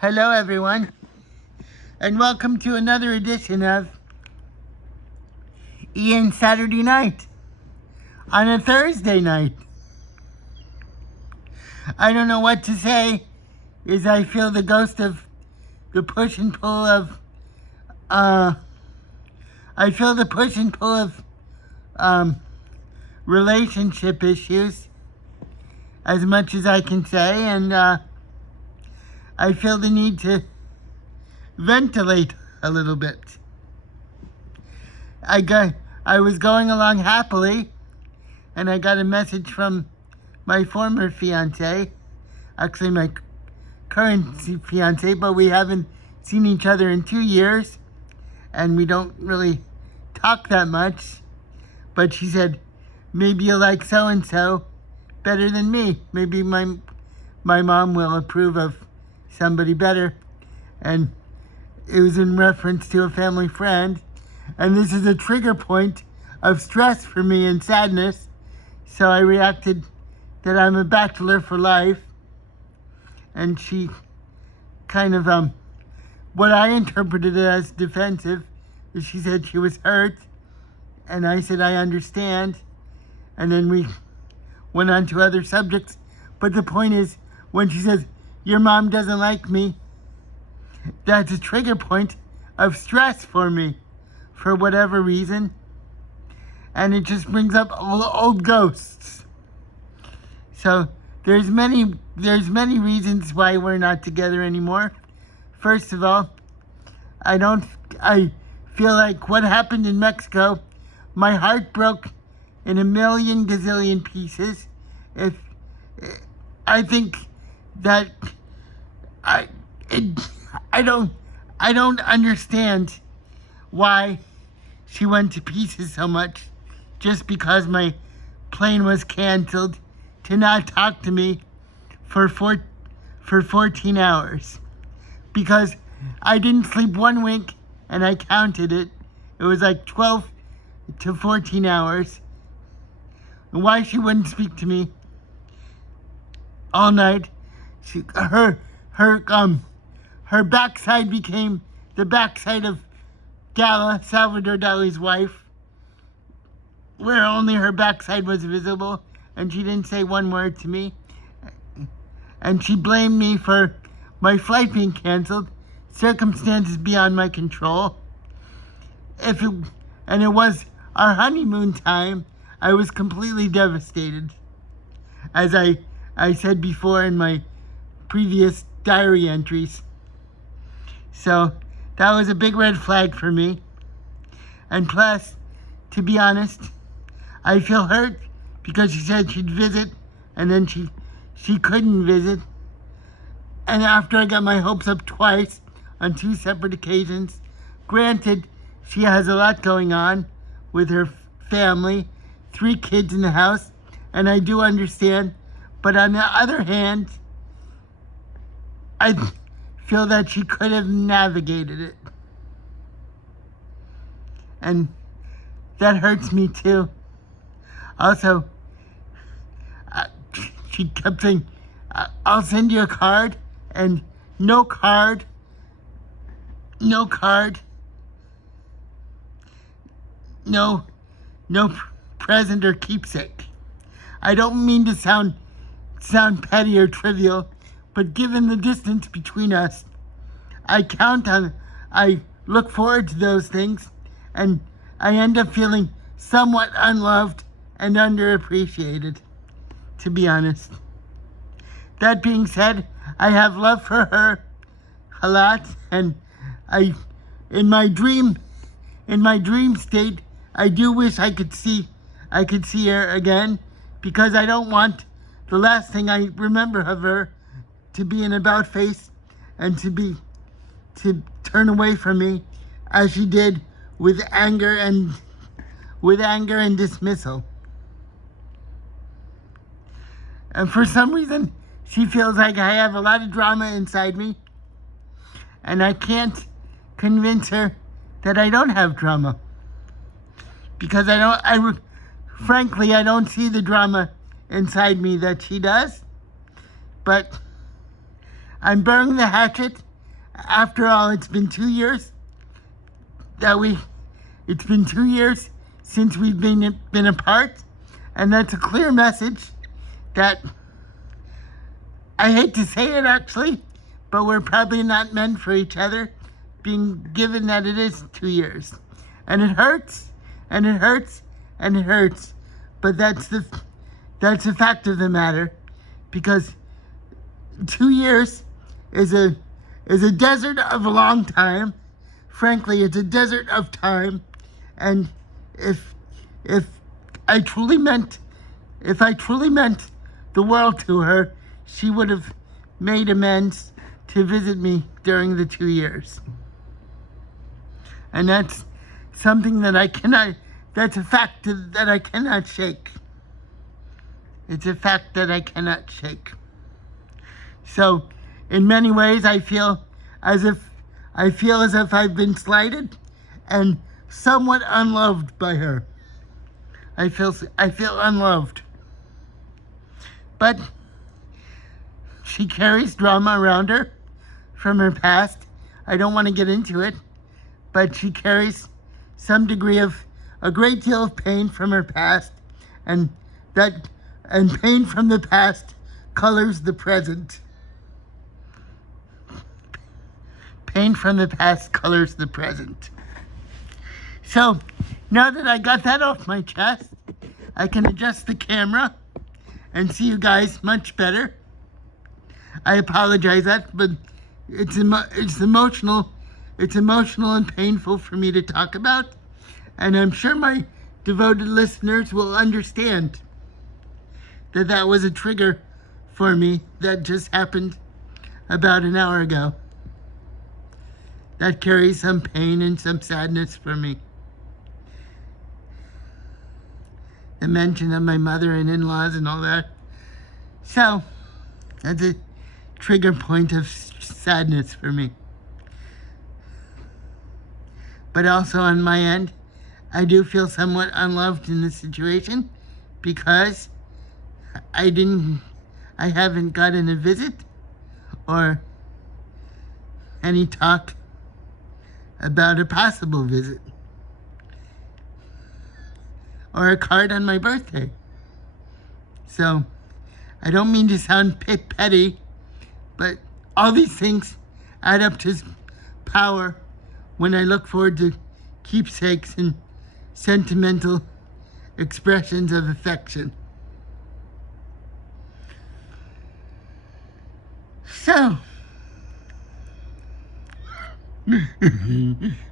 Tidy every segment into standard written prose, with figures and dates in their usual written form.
Hello, everyone, and welcome to another edition of Ian Saturday Night on a Thursday night. I don't know what to say, as I feel the ghost of the push and pull of, relationship issues, as much as I can say, and I feel the need to ventilate a little bit. I was going along happily, and I got a message from my former fiance, actually my current fiance, but we haven't seen each other in 2 years, and we don't really talk that much. But she said, maybe you'll like so-and-so better than me. Maybe my mom will approve of somebody better. And it was in reference to a family friend. And this is a trigger point of stress for me and sadness. So I reacted that I'm a bachelor for life. And she kind of, what I interpreted as defensive is she said she was hurt. And I said, I understand. And then we went on to other subjects. But the point is, when she says, your mom doesn't like me, that's a trigger point of stress for me, for whatever reason. And it just brings up old ghosts. So there's many reasons why we're not together anymore. First of all, I feel like what happened in Mexico, my heart broke in a million gazillion pieces. I think that I don't understand why she went to pieces so much just because my plane was canceled to not talk to me for 14 hours. Because I didn't sleep one wink, and I counted it. It was like 12 to 14 hours. And why she wouldn't speak to me all night. Her backside became the backside of Gala, Salvador Dali's wife, where only her backside was visible, and she didn't say one word to me. And she blamed me for my flight being canceled, circumstances beyond my control. It was our honeymoon time. I was completely devastated, as I said before in my previous diary entries. So that was a big red flag for me. And plus, to be honest, I feel hurt because she said she'd visit, and then she couldn't visit. And after I got my hopes up twice on 2 separate occasions, granted, she has a lot going on with her family, 3 kids in the house, and I do understand. But on the other hand, I feel that she could have navigated it. And that hurts me too. Also, she kept saying, I'll send you a card, and no card, no present or keepsake. I don't mean to sound petty or trivial, but given the distance between us, I look forward to those things, and I end up feeling somewhat unloved and underappreciated, to be honest. That being said, I have love for her a lot, and in my dream state, I do wish I could see her again, because I don't want the last thing I remember of her to be an about face and to turn away from me as she did with anger and dismissal. And for some reason, she feels like I have a lot of drama inside me, and I can't convince her that I don't have drama, because frankly, I don't see the drama inside me that she does. But I'm burying the hatchet after all, it's been 2 years it's been 2 years since we've been apart, and that's a clear message that, I hate to say it actually, but we're probably not meant for each other, being given that it is 2 years. And it hurts, and it hurts, and it hurts. But that's the fact of the matter, because 2 years is a desert of a long time. Frankly, it's a desert of time. And if I truly meant the world to her, she would have made amends to visit me during the 2 years. And that's something that that's a fact that I cannot shake. It's a fact that I cannot shake. So, in many ways, I feel as if I've been slighted and somewhat unloved by her. I feel unloved. But she carries drama around her from her past. I don't want to get into it, but she carries some degree of a great deal of pain from her past, and pain from the past colors the present. Pain from the past colors the present. So, now that I got that off my chest, I can adjust the camera and see you guys much better. I apologize that, but it's emotional and painful for me to talk about, and I'm sure my devoted listeners will understand that was a trigger for me that just happened about an hour ago. That carries some pain and some sadness for me. The mention of my mother and in-laws and all that. So, that's a trigger point of sadness for me. But also on my end, I do feel somewhat unloved in this situation because I haven't gotten a visit or any talk about a possible visit or a card on my birthday. So, I don't mean to sound petty, but all these things add up to power when I look forward to keepsakes and sentimental expressions of affection. So,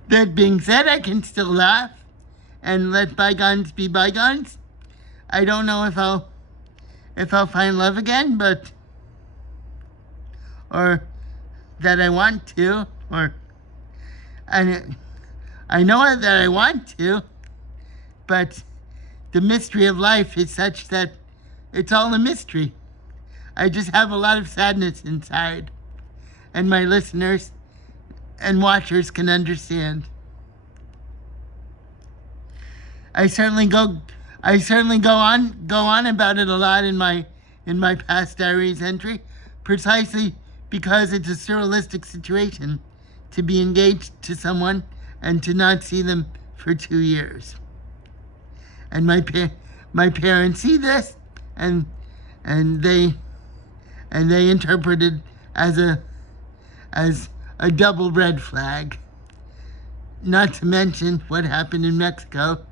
that being said, I can still laugh and let bygones be bygones. I don't know if I'll find love again, or that I want to, or I know that I want to, but the mystery of life is such that it's all a mystery. I just have a lot of sadness inside, and my listeners and watchers can understand. I certainly go on about it a lot in my past diaries entry, precisely because it's a surrealistic situation to be engaged to someone and to not see them for 2 years. And my parents see this, and they interpret it as a double red flag. Not to mention what happened in Mexico.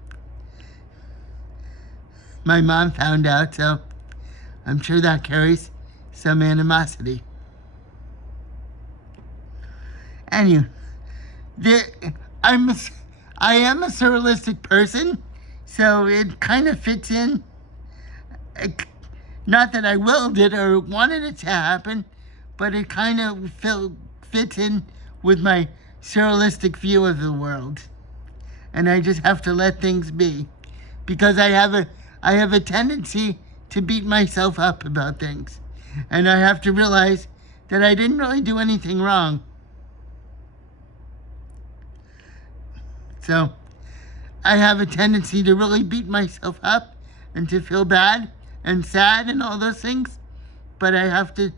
My mom found out, so I'm sure that carries some animosity. Anyway, I am a surrealistic person, so it kind of fits in. Not that I willed it or wanted it to happen, but it kind of fits in with my surrealistic view of the world. And I just have to let things be, because I have a tendency to beat myself up about things. And I have to realize that I didn't really do anything wrong. So, I have a tendency to really beat myself up and to feel bad and sad and all those things. But I have to...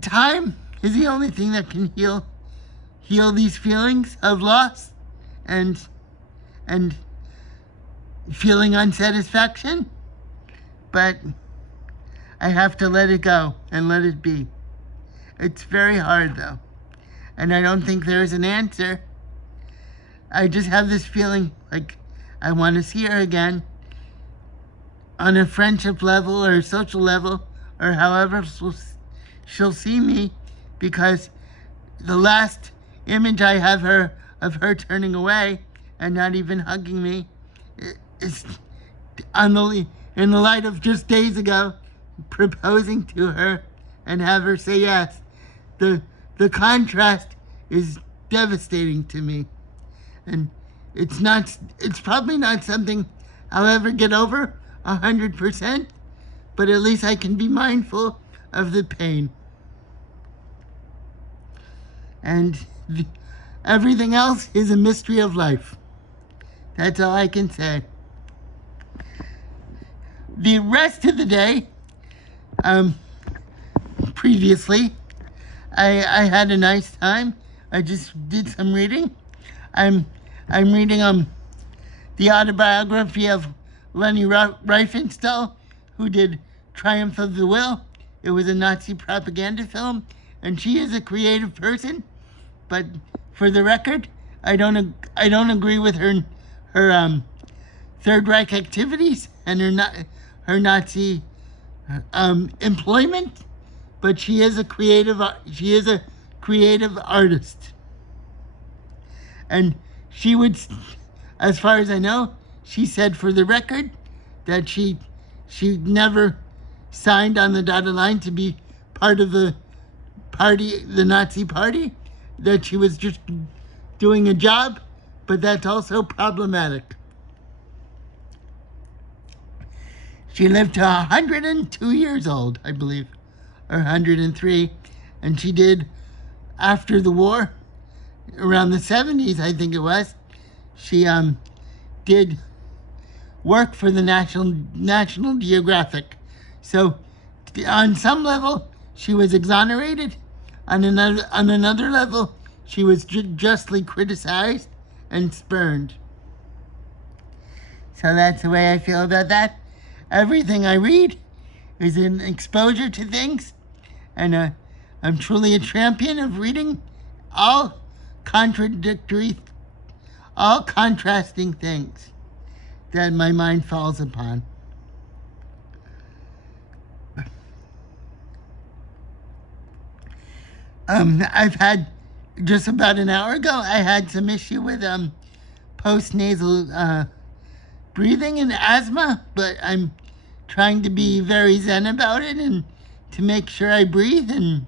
Time is the only thing that can heal these feelings of loss and feeling unsatisfaction. But I have to let it go and let it be. It's very hard though, and I don't think there is an answer. I just have this feeling like I want to see her again on a friendship level or a social level or however she'll see me, because the last image I have of her turning away and not even hugging me is in the light of just days ago proposing to her and have her say yes. The contrast is devastating to me, and it's probably not something I'll ever get over 100%, but at least I can be mindful of the pain. And everything else is a mystery of life. That's all I can say. The rest of the day, previously, I had a nice time. I just did some reading. I'm reading the autobiography of Leni Riefenstahl, who did Triumph of the Will. It was a Nazi propaganda film, and she is a creative person. But for the record, I don't agree with her Third Reich activities and her Nazi employment. But she is a creative artist, and she would, as far as I know, she said for the record that she never signed on the dotted line to be part of the Nazi party, that she was just doing a job, but that's also problematic. She lived to 102 years old, I believe, or 103, and she did, after the war, around the 70s, I think it was, she did work for the National Geographic. So on some level, she was exonerated. On another level, she was justly criticized and spurned. So that's the way I feel about that. Everything I read is an exposure to things, and I'm truly a champion of reading all contrasting things that my mind falls upon. I've had, just about an hour ago, I had some issue with post-nasal breathing and asthma, but I'm trying to be very zen about it and to make sure I breathe. And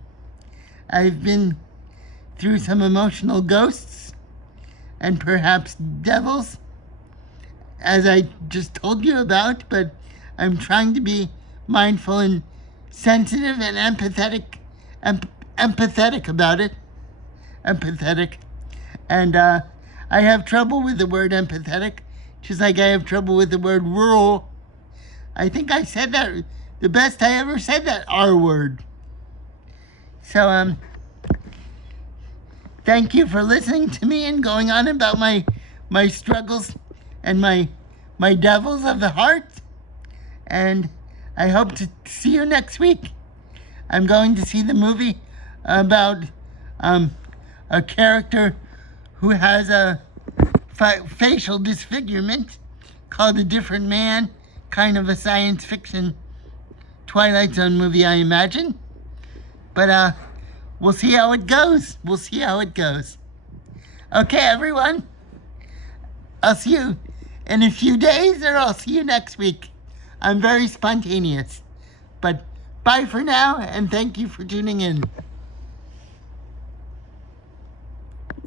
I've been through some emotional ghosts and perhaps devils, as I just told you about, but I'm trying to be mindful and sensitive and empathetic about it. And I have trouble with the word empathetic, just like I have trouble with the word rural. I think I said that the best I ever said that R word. So thank you for listening to me and going on about my struggles and my devils of the heart. And I hope to see you next week. I'm going to see the movie about a character who has a facial disfigurement called A Different Man, kind of a science fiction Twilight Zone movie, I imagine. But we'll see how it goes. Okay, everyone. I'll see you in a few days, or I'll see you next week. I'm very spontaneous. But bye for now, and thank you for tuning in.